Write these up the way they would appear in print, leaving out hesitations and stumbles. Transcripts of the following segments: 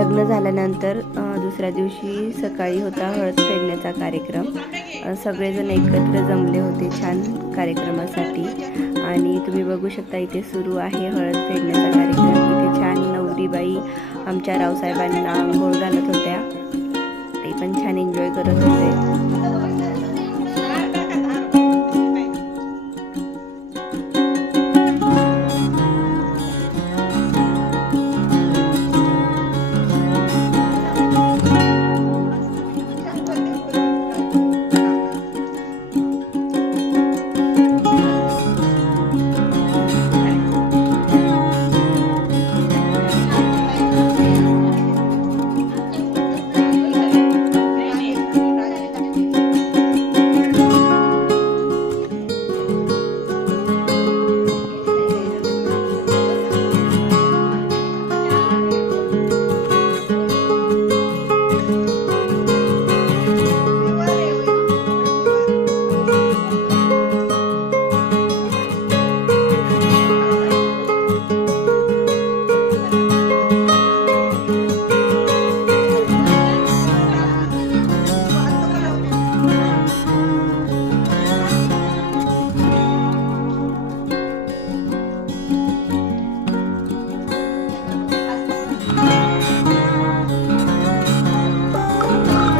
लग्न झाल्यानंतर दुसऱ्या दिवशी सकाळी होता हळद फेडण्याचा कार्यक्रम। सगळेजण एकत्र जमले होते छान कार्यक्रमासाठी आणि तुम्ही बघू शकता इथे सुरू आहे हळद फेडण्याचा कार्यक्रम। इथे छान नवरीबाई आमच्या रावसाहेबांना आंघोळ घालत होत्या, ते पण छान एन्जॉय करत होते।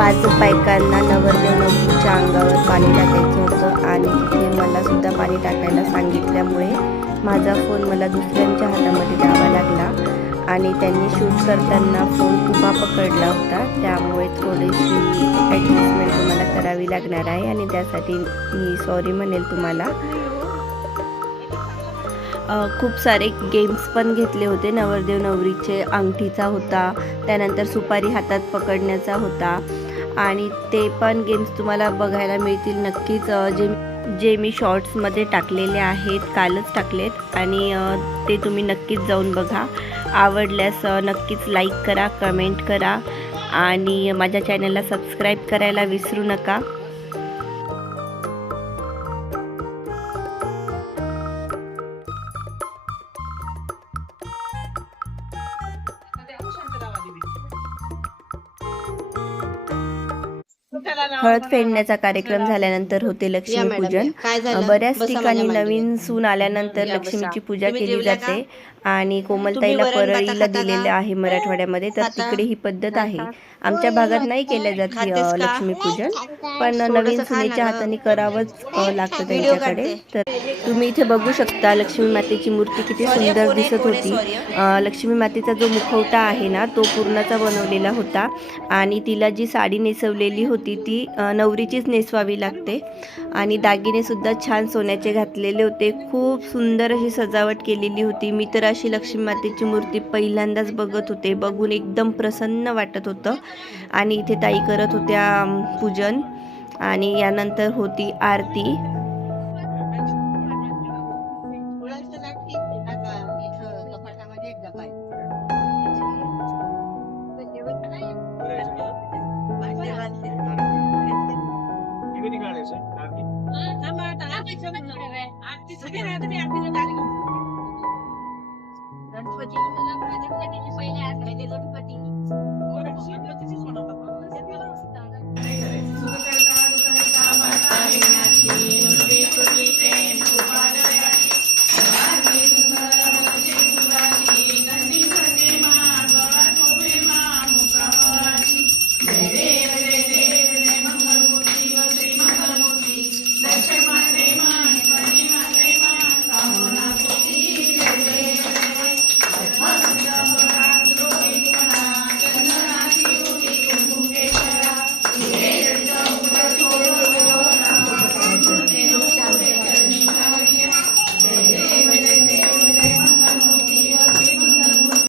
5 बायकांना नवरदेव नवरीच्या अंगावर पाणी टाकायचं होतं आणि तिथे मला सुद्धा पाणी टाकायला सांगितल्यामुळे माझा फोन मला दुसऱ्यांच्या हातामध्ये द्यावा लागला आणि त्यांनी शूट करताना फोन उभा पकडला होता, त्यामुळे थोडीशी ॲडजस्टमेंट तुम्हाला करावी लागणार आहे आणि त्यासाठी मी सॉरी म्हणेल तुम्हाला। खूप सारे गेम्स पण घेतले होते। नवरदेव नवरीचे अंगठीचा होता, त्यानंतर सुपारी हातात पकडण्याचा होता आणि ते पण गेम्स तुम्हाला बघायला मिळतील नक्कीच, जे मी शॉर्ट्समध्ये टाकलेले आहेत, कालच टाकलेत आणि ते तुम्ही नक्कीच जाऊन बघा। आवडल्यास नक्कीच लाईक करा, कमेंट करा आणि माझ्या चॅनलला सबस्क्राईब करायला विसरू नका। हळद फेडण्याचा कार्यक्रम झाल्यानंतर होते लक्ष्मीपूजन। बऱ्याच ठिकाणी नवीन सून आल्यानंतर लक्ष्मीची पूजा केली जाते आणि कोमलताईला परळीला दिलेले आहे मराठवाड्यामध्ये, तर तिकडे ही पद्धत आहे। आमच्या भागात नाही केल्या जात लक्ष्मीपूजन, पण नवीन सुनेच्या हाताने करावंच लागतं त्यांच्याकडे। तर तुम्ही इथे बघू शकता लक्ष्मी मातेची मूर्ती किती सुंदर दिसत होती। लक्ष्मी मातेचा जो मुखवटा आहे ना तो पूर्णाचा बनवलेला होता आणि तिला जी साडी नेसवलेली होती ती नवरीचीच नेसवावी लागते आणि दागिने सुद्धा छान सोन्याचे घातलेले होते। खूप सुंदर अशी सजावट केलेली होती। मी तर अशी लक्ष्मी मातेची मूर्ती पहिल्यांदाच बघत होते, बघून एकदम प्रसन्न वाटत होतं आणि इथे ताई करत होत्या पूजन आणि यानंतर होती आरती।